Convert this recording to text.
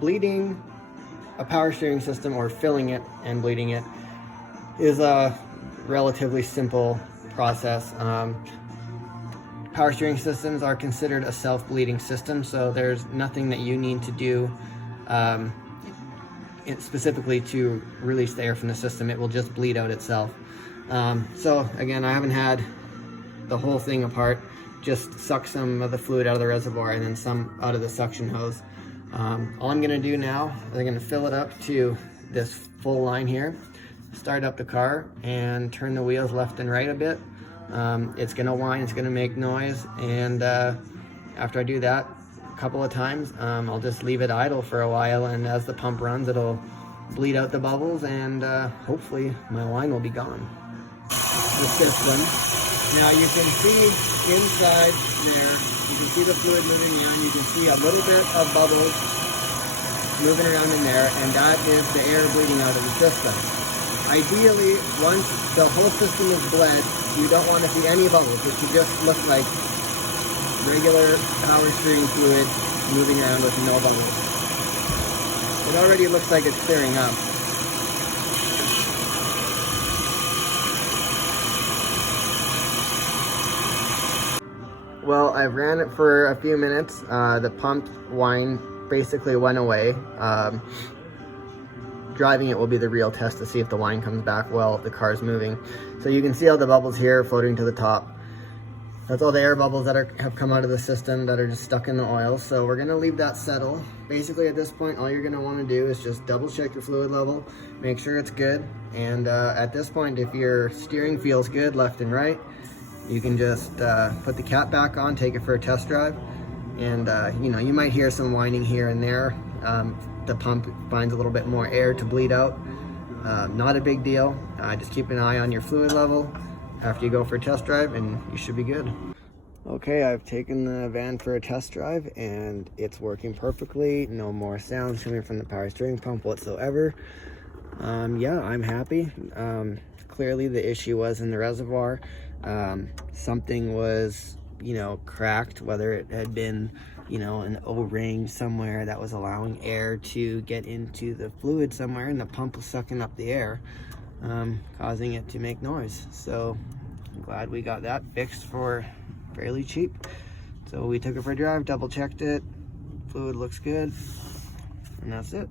bleeding a power steering system, or filling it and bleeding it, is a relatively simple process. Power steering systems are considered a self-bleeding system, so there's nothing that you need to do specifically to release the air from the system. It will just bleed out itself. So again, I haven't had the whole thing apart, just suck some of the fluid out of the reservoir and then some out of the suction hose. All I'm gonna do now is I'm gonna fill it up to this full line here, start up the car and turn the wheels left and right a bit. It's gonna whine, it's gonna make noise, and after I do that a couple of times, I'll just leave it idle for a while, and as the pump runs, it'll bleed out the bubbles, and hopefully my wine will be gone. The system. Now you can see inside there, you can see the fluid moving in, you can see a little bit of bubbles moving around in there, and that is the air bleeding out of the system. Ideally, once the whole system is bled, you don't want to see any bubbles. It should just look like regular power steering fluid moving around with no bubbles. It already looks like it's clearing up. Well, I've ran it for a few minutes. The pump whine basically went away. Driving it will be the real test to see if the whine comes back while the car's moving. So you can see all the bubbles here floating to the top. That's all the air bubbles that have come out of the system that are just stuck in the oil. So we're gonna leave that settle. Basically at this point, all you're gonna wanna do is just double check your fluid level, make sure it's good. And at this point, if your steering feels good left and right, you can just put the cap back on, take it for a test drive. And you know, you might hear some whining here and there. The pump finds a little bit more air to bleed out. Not a big deal. Just keep an eye on your fluid level after you go for a test drive, and you should be good. Okay, I've taken the van for a test drive and it's working perfectly. No more sounds coming from the power steering pump whatsoever. Yeah, I'm happy. Clearly the issue was in the reservoir. Something was, you know, cracked, whether it had been, you know, an O-ring somewhere that was allowing air to get into the fluid somewhere, and the pump was sucking up the air, causing it to make noise. So I'm glad we got that fixed for fairly cheap. So we took it for a drive, double checked it, fluid looks good, and that's it.